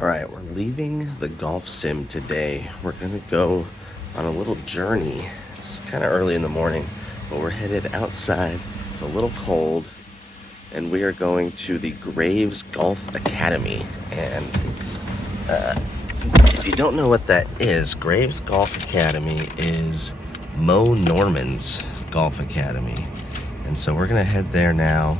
All right, we're leaving the golf sim today. We're gonna go on a little journey. It's kind of early in the morning, but we're headed outside. It's a little cold, and we are going to the Graves Golf Academy. And if you don't know what that is, Graves Golf Academy is Mo Norman's Golf Academy. And so we're gonna head there now.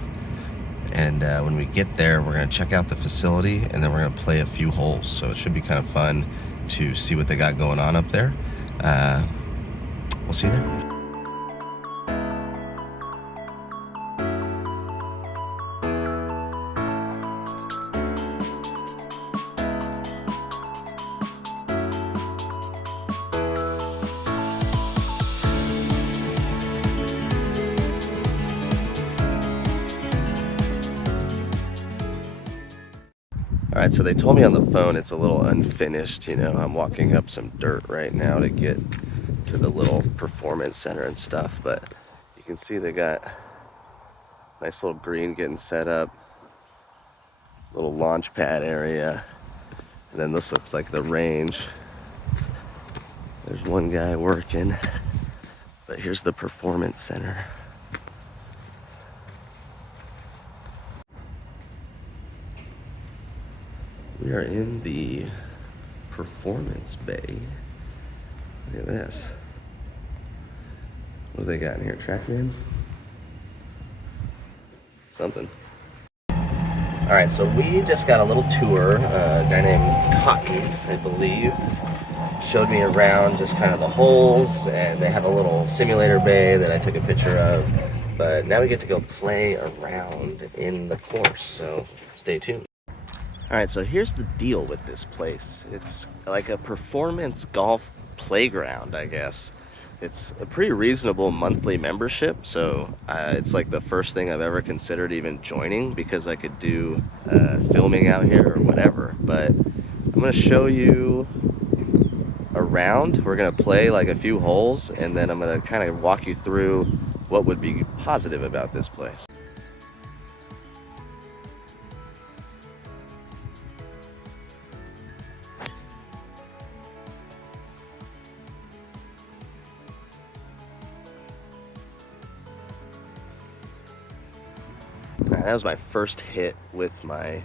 And when we get there, we're going to check out the facility, and then we're going to play a few holes. So it should be kind of fun to see what they got going on up there. We'll see you there. All right, so they told me on the phone it's a little unfinished. You know, I'm walking up some dirt right now to get to the little performance center and stuff, but you can see they got a nice little green getting set up, little launch pad area, and then this looks like the range. There's one guy working, but here's the performance center. We are in the performance bay. Look at this. What do they got in here? TrackMan? Something. All right, so we just got a little tour. A guy named Cotton, I believe, showed me around just kind of the holes, and they have a little simulator bay that I took a picture of. But now we get to go play around in the course, so stay tuned. All right, so here's the deal with this place. It's like a performance golf playground, I guess. It's a pretty reasonable monthly membership, so it's like the first thing I've ever considered even joining, because I could do filming out here or whatever. But I'm gonna show you around. We're gonna play like a few holes, and then I'm gonna kind of walk you through what would be positive about this place. That was my first hit with my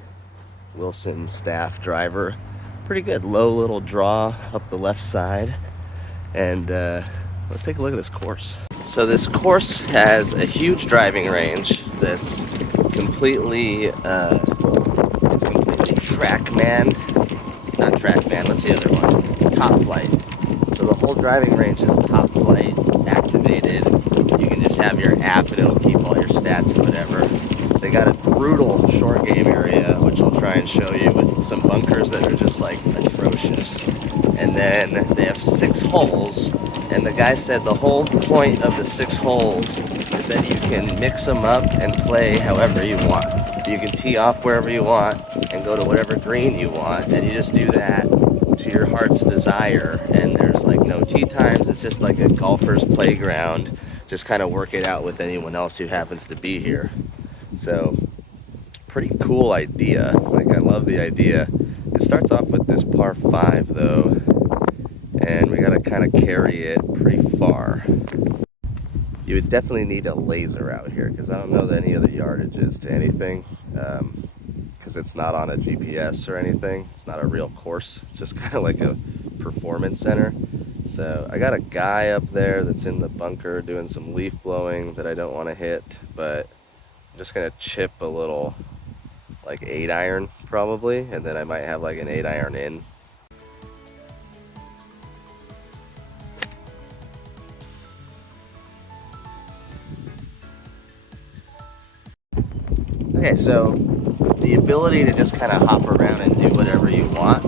WILSONSTAFF driver. Pretty good, low little draw up the left side. And let's take a look at this course. So this course has a huge driving range that's completely, not TrackMan, what's the other one? Top Flight. So the whole driving range is Top Flight activated. You can just have your app and it'll keep all your stats and whatever. They got a brutal short game area, which I'll try and show you, with some bunkers that are just like atrocious. And then they have 6 holes, and the guy said the whole point of the 6 holes is that you can mix them up and play however you want. You can tee off wherever you want and go to whatever green you want, and you just do that to your heart's desire. And there's like no tee times. It's just like a golfer's playground. Just kind of work it out with anyone else who happens to be here. So, pretty cool idea. Like, I love the idea. It starts off with this par 5 though, and we gotta kind of carry it pretty far. You would definitely need a laser out here, because I don't know any of the yardage is to anything, because it's not on a GPS or anything. It's not a real course. It's just kind of like a performance center. So I got a guy up there that's in the bunker doing some leaf blowing that I don't want to hit, but I'm just gonna chip a little like 8-iron probably, and then I might have like an 8-iron in. Okay, so the ability to just kind of hop around and do whatever you want,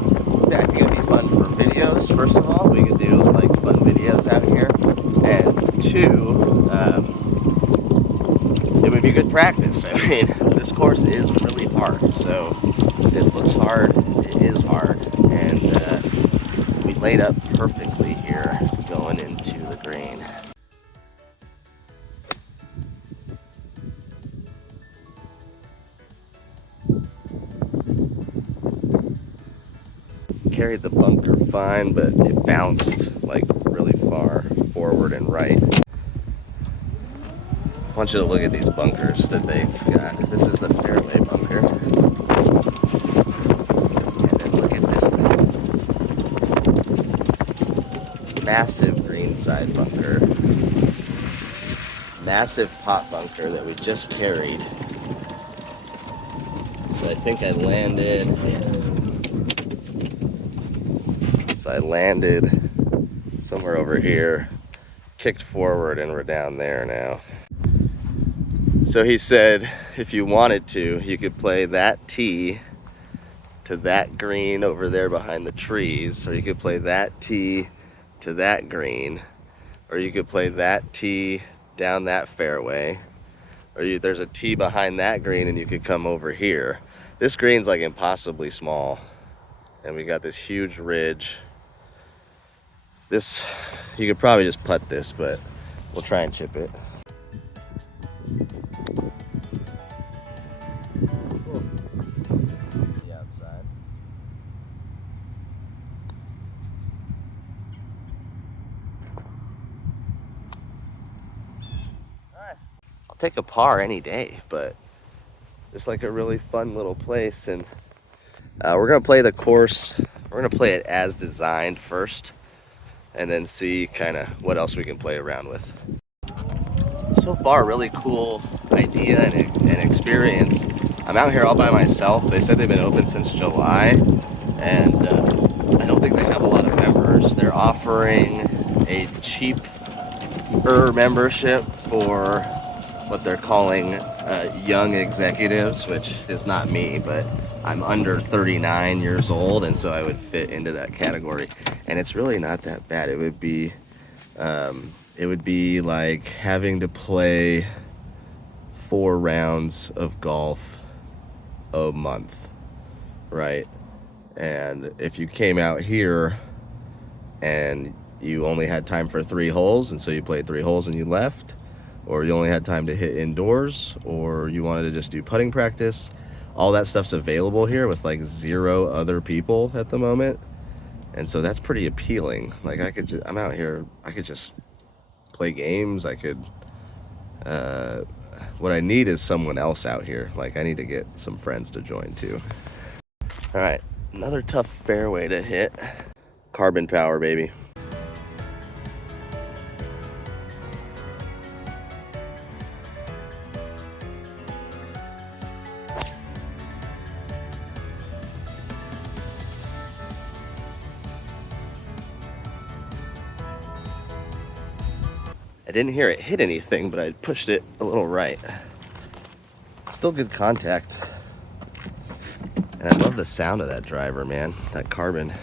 I think it'd be fun for videos. First of all, we could do like fun videos out here, and 2, it would be good practice. I mean, this course is really hard, so it looks hard, it is hard, and we laid up perfectly here going into the green. carried the bunker fine, but it bounced like really far forward and right. I want you to look at these bunkers that they've got. This is the fairway bunker. And then look at this thing. Massive greenside bunker. Massive pot bunker that we just carried. So I think I landed. So I landed somewhere over here, kicked forward, and we're down there now. So he said if you wanted to, you could play that tee to that green over there behind the trees, or you could play that tee to that green, or you could play that tee down that fairway, or there's a tee behind that green and you could come over here. This green's like impossibly small, and we got this huge ridge. This, you could probably just putt this, but we'll try and chip it. The outside. All right. I'll take a par any day, but just like a really fun little place. And we're gonna play the course. We're gonna play it as designed first, and then see kind of what else we can play around with. So far, really cool idea and experience. I'm out here all by myself. They said they've been open since July, and I don't think they have a lot of members. They're offering a cheaper membership for what they're calling young executives, which is not me, but I'm under 39 years old, and so I would fit into that category. And it's really not that bad. It would be like having to play 4 rounds of golf a month, right? And if you came out here and you only had time for 3 holes, and so you played 3 holes and you left, or you only had time to hit indoors, or you wanted to just do putting practice, all that stuff's available here with like 0 other people at the moment. And so that's pretty appealing. Like I'm out here, I could just play games. I could, what I need is someone else out here. Like I need to get some friends to join too. All right, another tough fairway to hit. Carbon power, baby. I didn't hear it hit anything, but I pushed it a little right. Still good contact. And I love the sound of that driver, man. That carbon.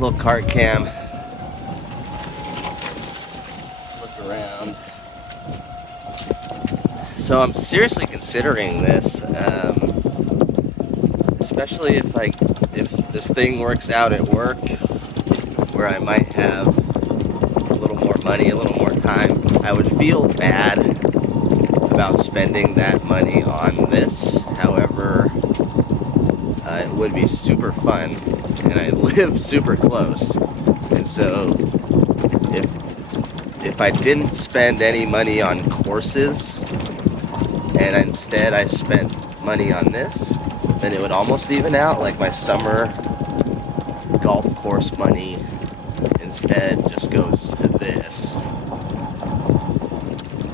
Little cart cam. Look around. So I'm seriously considering this, especially if this thing works out at work, where I might have a little more money, a little more time. I would feel bad about spending that money on this. However, it would be super fun, and I live super close. And so if I didn't spend any money on courses, and instead I spent money on this, then it would almost even out. Like my summer golf course money instead just goes to this,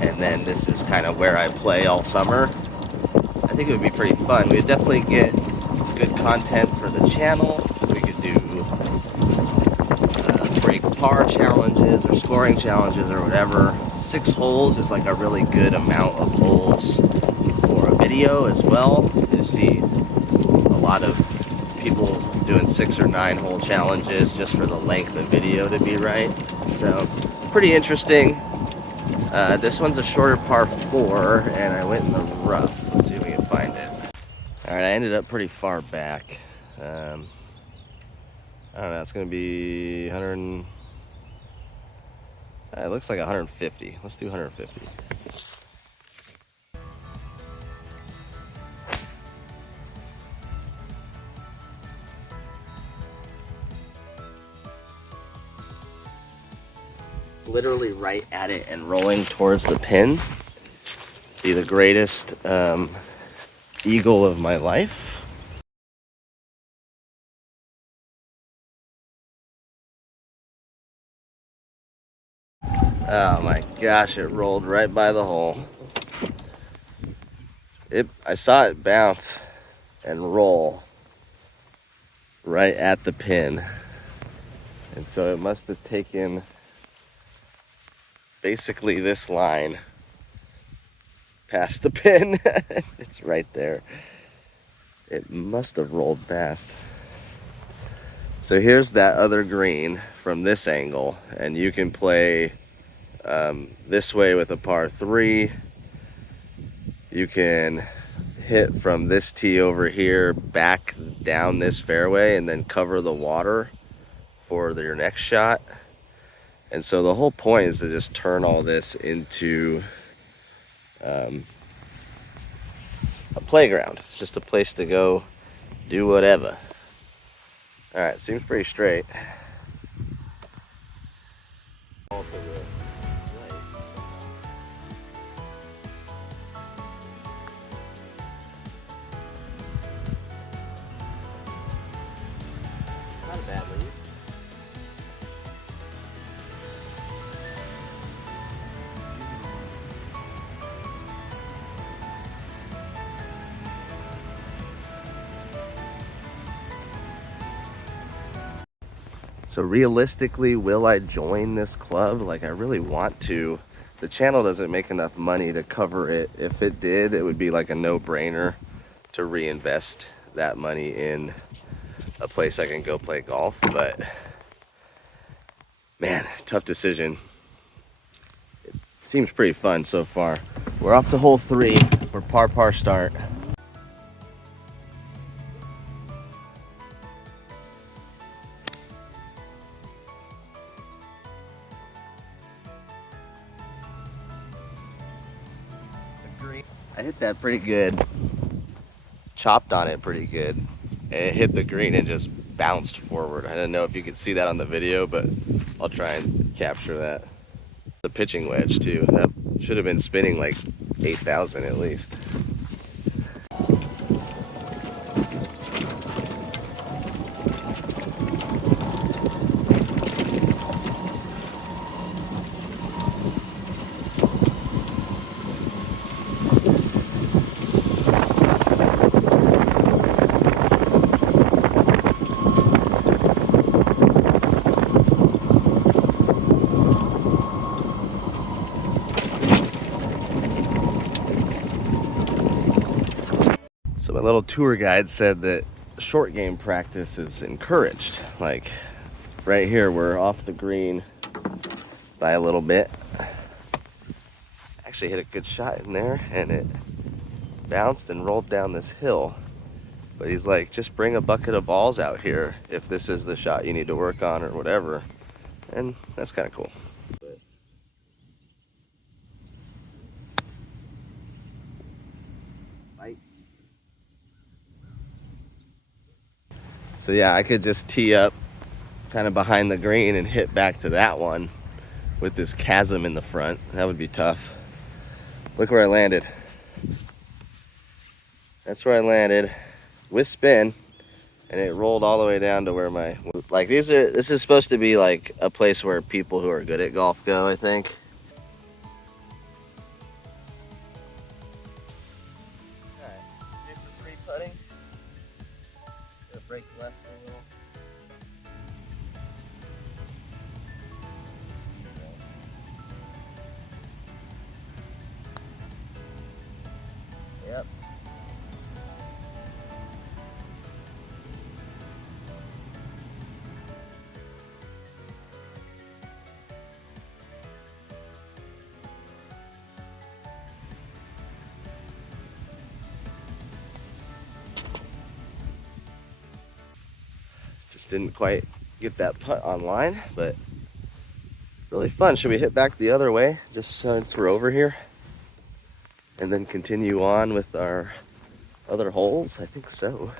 and then this is kind of where I play all summer. I think it would be pretty fun. We'd definitely get good content for the channel. We could do break par challenges or scoring challenges or whatever. 6 holes is like a really good amount of holes for a video as well. You see a lot of people doing 6 or 9 hole challenges just for the length of video to be right. So pretty interesting. This one's a shorter par 4, and I went in the rough. Let's see if we can find it. All right, I ended up pretty far back. I don't know, it's gonna be 100. It looks like 150. Let's do 150. It's literally right at it and rolling towards the pin. Be the greatest eagle of my life. Oh my gosh, it rolled right by the hole. I saw it bounce and roll right at the pin. And so it must have taken basically this line past the pin. It's right there. It must have rolled past. So here's that other green from this angle, and you can play this way with a par 3. You can hit from this tee over here back down this fairway and then cover the water for your next shot. And so the whole point is to just turn all this into a playground. It's just a place to go do whatever. All right, seems pretty straight. All to the right. Not a bad lead. So realistically, will I join this club? Like, I really want to. The channel doesn't make enough money to cover it. If it did, it would be like a no-brainer to reinvest that money in a place I can go play golf. But man, tough decision. It seems pretty fun so far. We're off to hole 3. We're par start. I hit that pretty good. Chopped on it pretty good. And it hit the green and just bounced forward. I don't know if you could see that on the video, but I'll try and capture that. The pitching wedge too. That should have been spinning like 8,000 at least. So my little tour guide said that short game practice is encouraged. Like right here, we're off the green by a little bit. Actually hit a good shot in there and it bounced and rolled down this hill. But he's like, just bring a bucket of balls out here if this is the shot you need to work on or whatever. And that's kind of cool. So yeah, I could just tee up kind of behind the green and hit back to that one with this chasm in the front. That would be tough. Look where I landed. That's where I landed with spin, and it rolled all the way down to where my, like this is supposed to be like a place where people who are good at golf go, I think. All right, do for 3 putting. Gonna break left a little. Yep. Just didn't quite get that putt online, but really fun. Should we hit back the other way just since we're over here? And then continue on with our other holes? I think so.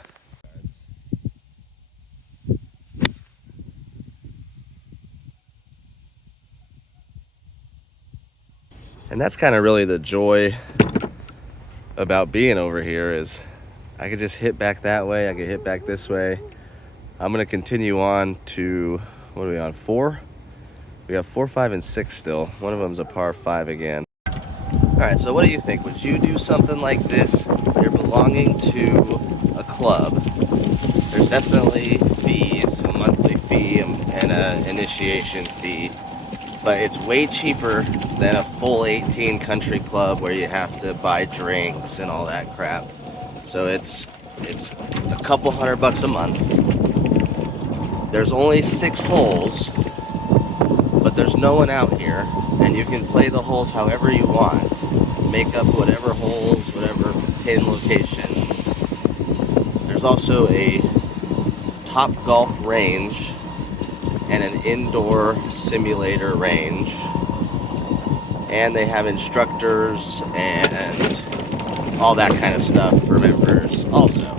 And that's kind of really the joy about being over here, is I could just hit back that way, I could hit back this way. I'm gonna continue on to, what are we on, 4? We have 4, 5, and 6 still. One of them's a par 5 again. All right, so what do you think? Would you do something like this? You're belonging to a club. There's definitely fees, a monthly fee and an initiation fee, but it's way cheaper than a full 18 country club where you have to buy drinks and all that crap. So it's a couple $100 a month. There's only 6 holes, but there's no one out here, and you can play the holes however you want. Make up whatever holes, whatever pin locations. There's also a Top Golf range and an indoor simulator range. And they have instructors and all that kind of stuff for members also.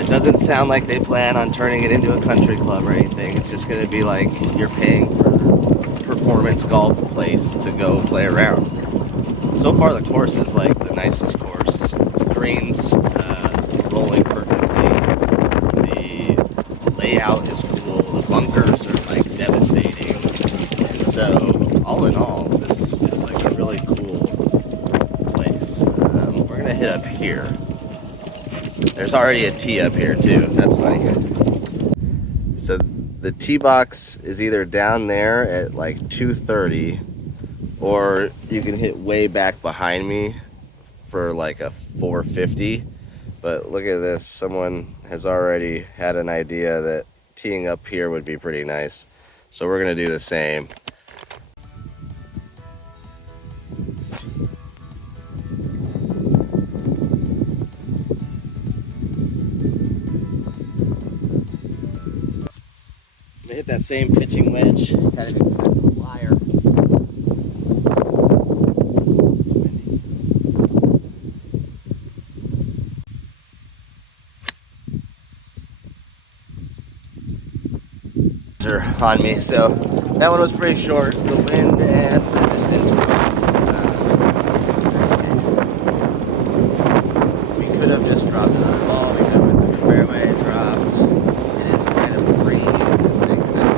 It doesn't sound like they plan on turning it into a country club or anything. It's just going to be like you're paying for a performance golf place to go play around. So far the course is like the nicest course. Greens rolling perfectly. The layout is cool. The bunkers are like devastating. And so all in all, this is like a really cool place. We're going to hit up here. There's already a tee up here too. That's funny. So the tee box is either down there at like 230, or you can hit way back behind me for like a 450. But look at this. Someone has already had an idea that teeing up here would be pretty nice. So we're gonna do the same. I'm gonna hit that same pitching wedge, kind of expensive flyer. On me, so that one was pretty short. The wind and the distance were we could have just dropped another ball. We could have went to the fairway and dropped. It is kind of free to think that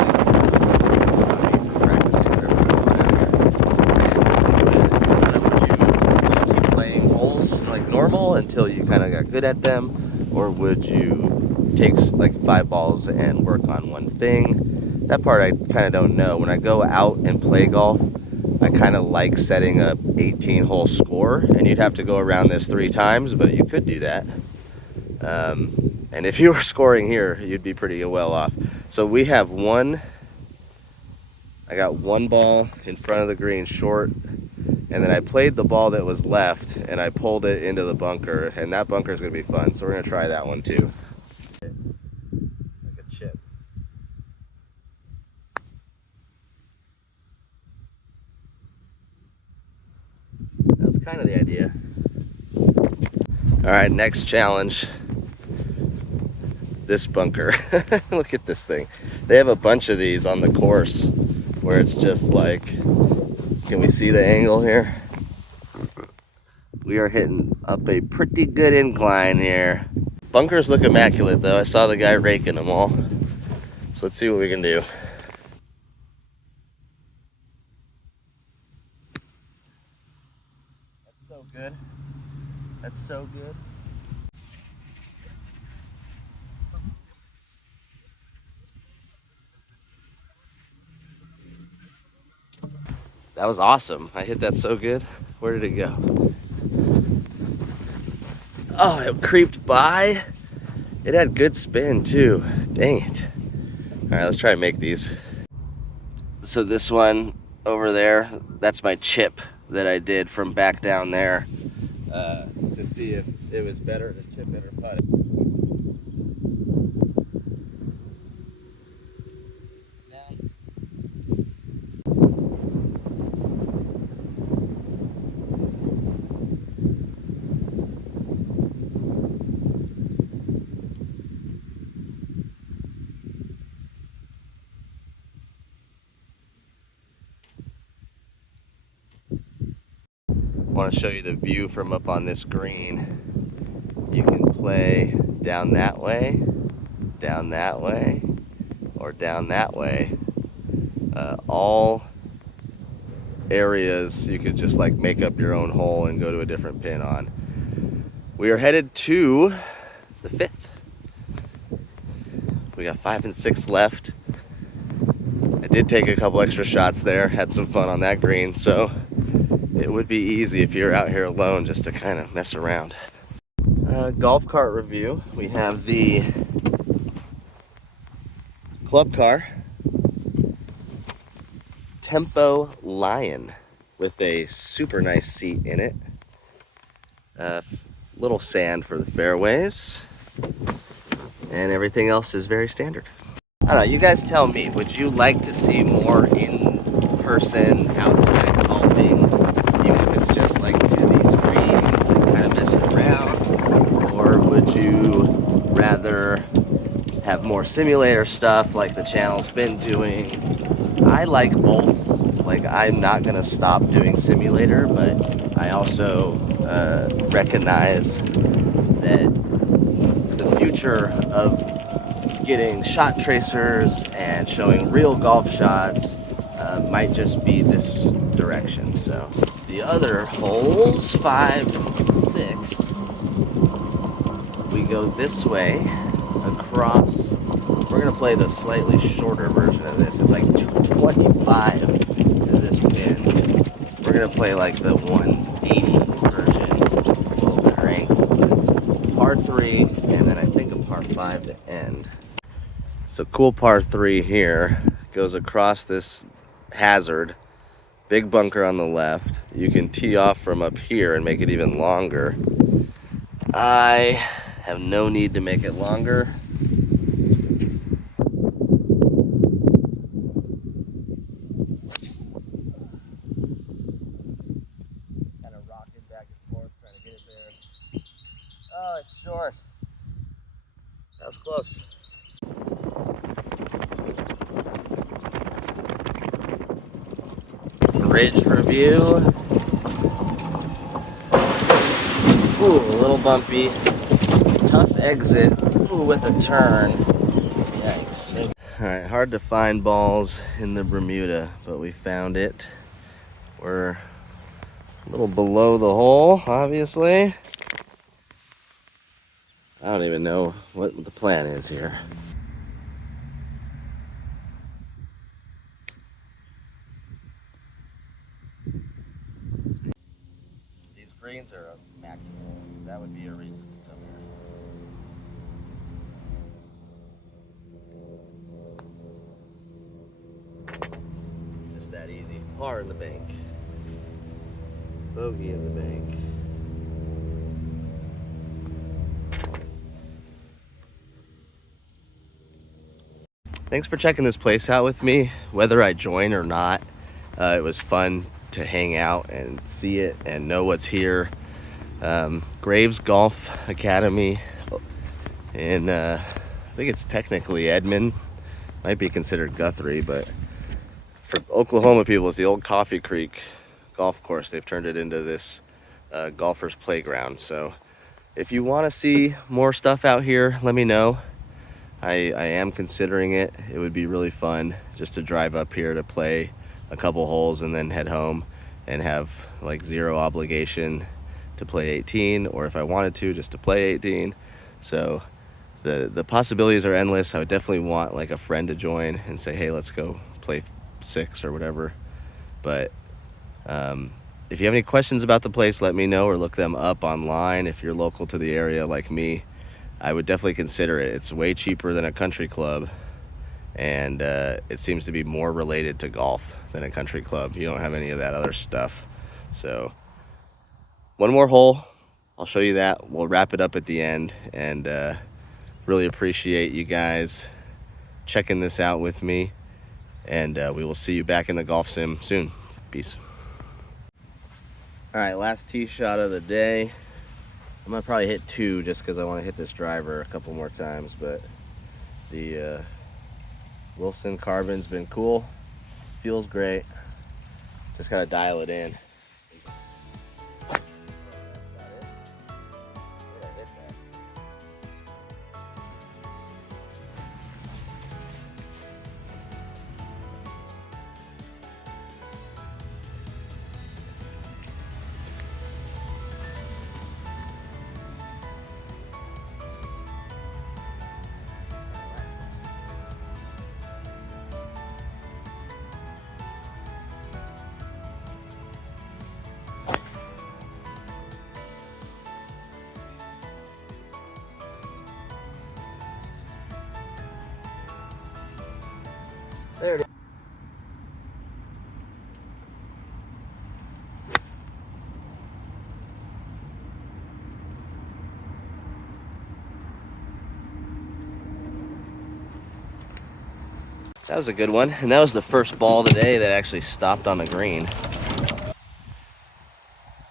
it's going to stop me from practicing whatever. Would you just keep playing holes like normal until you kind of got good at them, or would you take like 5 balls and work on one thing? That part I kind of don't know. When I go out and play golf, I kind of like setting up 18-hole score, and you'd have to go around this 3 times, but you could do that. And if you were scoring here, you'd be pretty well off. So we have I got 1 ball in front of the green short, and then I played the ball that was left, and I pulled it into the bunker, and that bunker is going to be fun. So we're going to try that one too. Like a chip. That's kind of the idea. All right, next challenge. This bunker. Look at this thing. They have a bunch of these on the course where it's just like, can we see the angle here? We are hitting up a pretty good incline here. Bunkers look immaculate though. I saw the guy raking them all. So let's see what we can do. That's so good. That's so good. That was awesome. I hit that so good. Where did it go? Oh, it creeped by. It had good spin too. Dang it. All right, let's try and make these. So this one over there, that's my chip that I did from back down there to see if it was better to chip it or putt it. want to show you the view from up on this green. You can play down that way, or down that way. All areas you could just like make up your own hole and go to a different pin on. We are headed to the 5th. We got 5 and 6 left. I did take a couple extra shots there, had some fun on that green, so it would be easy if you're out here alone just to kind of mess around. Golf cart review. We have the club car Tempo Lion with a super nice seat in it. Little sand for the fairways, and everything else is very standard. I don't know, you guys tell me, would you like to see more in-person outside golfing, even if it's just like to these greens and kind of messing around, or would you rather have more simulator stuff like the channel's been doing? I like both. Like, I'm not gonna stop doing simulator, but I also recognize that the future of getting shot tracers and showing real golf shots might just be this direction. So the other holes, 5 and 6, we go this way across. We're gonna play the slightly shorter version of this. It's like 225 to this pin. We're gonna play like the 180 version, a little better angle, but par 3, and then I think a par 5 to end. So cool par 3 here, goes across this hazard, big bunker on the left. You can tee off from up here and make it even longer. I have no need to make it longer. Kind of rocking back and forth, trying to get it there. Oh, it's short. That was close. Ridge review. Ooh, a little bumpy. Tough exit. Ooh, with a turn. Yikes. Alright, hard to find balls in the Bermuda, but we found it. We're a little below the hole, obviously. I don't even know what the plan is here. These greens are immaculate. That would be a reason to come here. It's just that easy. Par in the bank. Bogey in the bank. Thanks for checking this place out with me, whether I join or not. It was fun to hang out and see it and know what's here. Graves Golf Academy in, I think it's technically Edmond. Might be considered Guthrie, but for Oklahoma people, it's the old Coffee Creek golf course. They've turned it into this golfer's playground. So if you want to see more stuff out here, let me know. I am considering it. It would be really fun just to drive up here to play a couple holes and then head home and have like zero obligation to play 18, or if I wanted to, just to play 18. So the possibilities are endless. I would definitely want like a friend to join and say, hey, let's go play 6 or whatever. But if you have any questions about the place, let me know, or look them up online. If you're local to the area like me, I would definitely consider it. It's way cheaper than a country club, and it seems to be more related to golf than a country club. You don't have any of that other stuff. So one more hole, I'll show you that. We'll wrap it up at the end, and really appreciate you guys checking this out with me, and we will see you back in the golf sim soon. Peace. All right, last tee shot of the day. I'm gonna probably hit 2 just because I want to hit this driver a couple more times, but the Wilson Carbon's been cool. Feels great. Just gotta dial it in. That was a good one. And that was the first ball today that actually stopped on the green.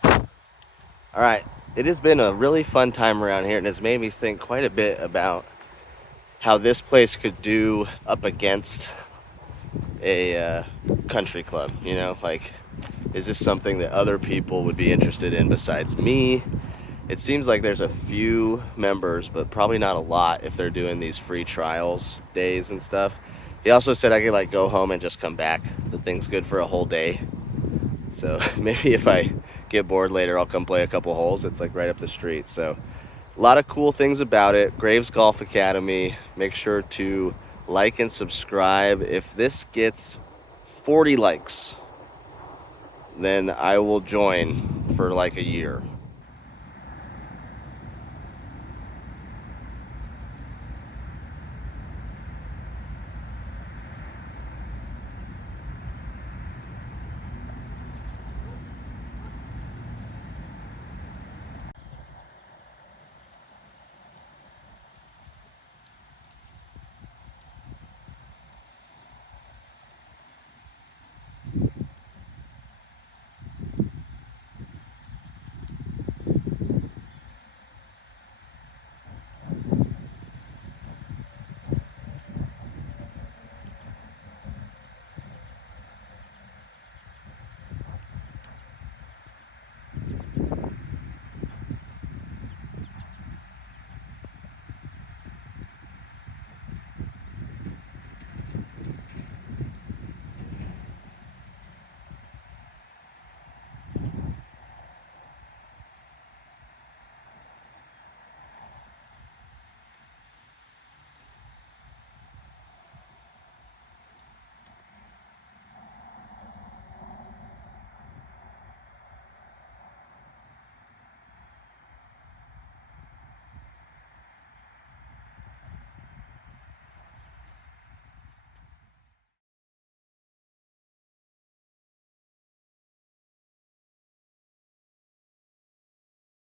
All right, it has been a really fun time around here, and it's made me think quite a bit about how this place could do up against a country club. You know, like, is this something that other people would be interested in besides me? It seems like there's a few members, but probably not a lot if they're doing these free trials days and stuff. He also said I could like go home and just come back. The thing's good for a whole day. So maybe if I get bored later, I'll come play a couple holes. It's like right up the street. So a lot of cool things about it. Graves Golf Academy. Make sure to like and subscribe. If this gets 40 likes, then I will join for like a year.